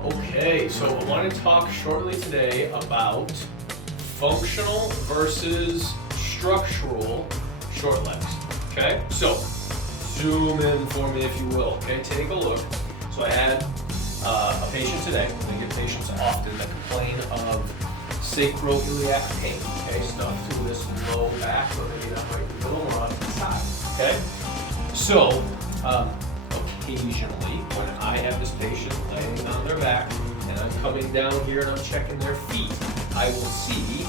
Okay, so I want to talk shortly today about functional versus structural short legs. Okay, so zoom in for me if you will. Okay, take a look. So I had a patient today. I get patients often that complain of sacroiliac pain. Okay, stuff through this low back, or maybe not right in the middle or on the side. Okay, so occasionally when I have this patient laying on their back and I'm coming down here and I'm checking their feet, I will see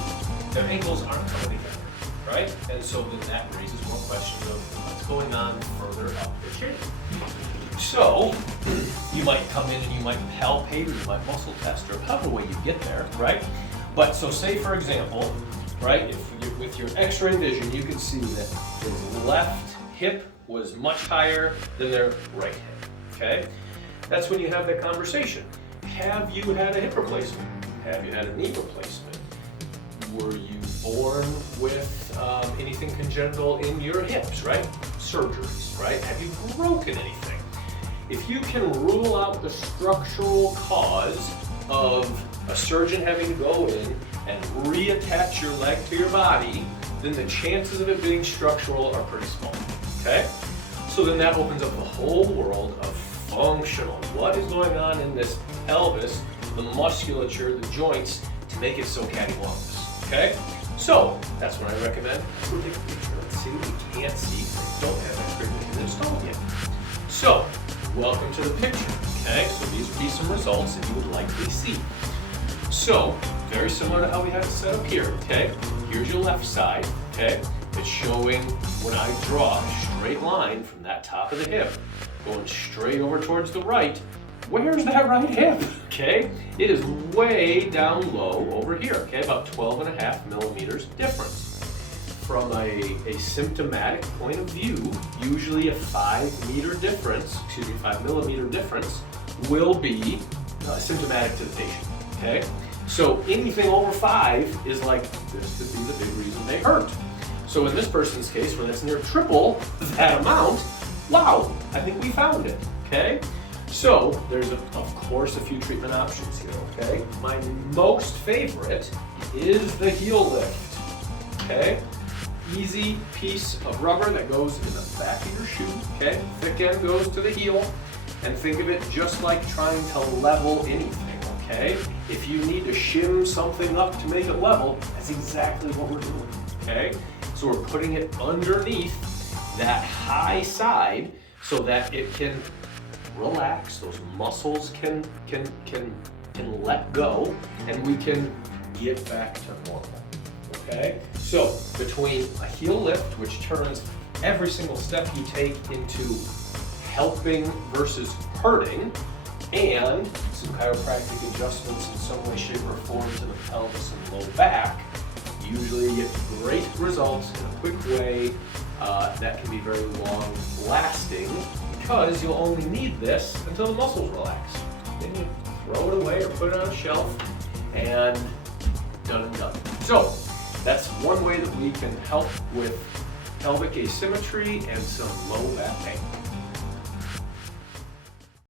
their ankles aren't coming together, right? And so then that raises more questions of what's going on further up the chain. So you might come in and you might palpate or you might muscle test or however way you get there, right? But so say for example, right, if you, with your x-ray vision, you can see that his left hip was much higher than their right hip, okay? That's when you have that conversation. Have you had a hip replacement? Have you had a knee replacement? Were you born with anything congenital in your hips, right? Surgeries, right? Have you broken anything? If you can rule out the structural cause of a surgeon having to go in and reattach your leg to your body, then the chances of it being structural are pretty small, okay? So then that opens up the whole world of functional. What is going on in this pelvis, the musculature, the joints, to make it so cattywampus, okay? So that's what I recommend. Let's take a picture. Let's see what we can't see. Don't have that vision installed yet. So, welcome to the picture, okay? So these would be some results that you would likely see. So, very similar to how we have it set up here, okay? Here's your left side, okay? It's showing when I draw a straight line from that top of the hip, going straight over towards the right. Where's that right hip, okay? It is way down low over here, okay? About 12.5 millimeters difference. From a symptomatic point of view, usually a 5 millimeter difference will be symptomatic to the patient, okay? So anything over 5 is like, this could be the big reason they hurt. So in this person's case, where that's near triple that amount, wow, I think we found it, okay? So there's, of course, a few treatment options here, okay? My most favorite is the heel lift, okay? Easy piece of rubber that goes in the back of your shoe, okay? Thick end goes to the heel, and think of it just like trying to level anything, okay? If you need to shim something up to make it level, that's exactly what we're doing, okay? So we're putting it underneath that high side so that it can relax, those muscles can let go, and we can get back to normal, okay? So between a heel lift, which turns every single step you take into helping versus hurting, and some chiropractic adjustments in some way, shape, or form to the pelvis and low back, usually you get great results in a quick way that can be very long lasting, because you'll only need this until the muscles relax. Then you throw it away or put it on a shelf, and done and done. So that's one way that we can help with pelvic asymmetry and some low back pain.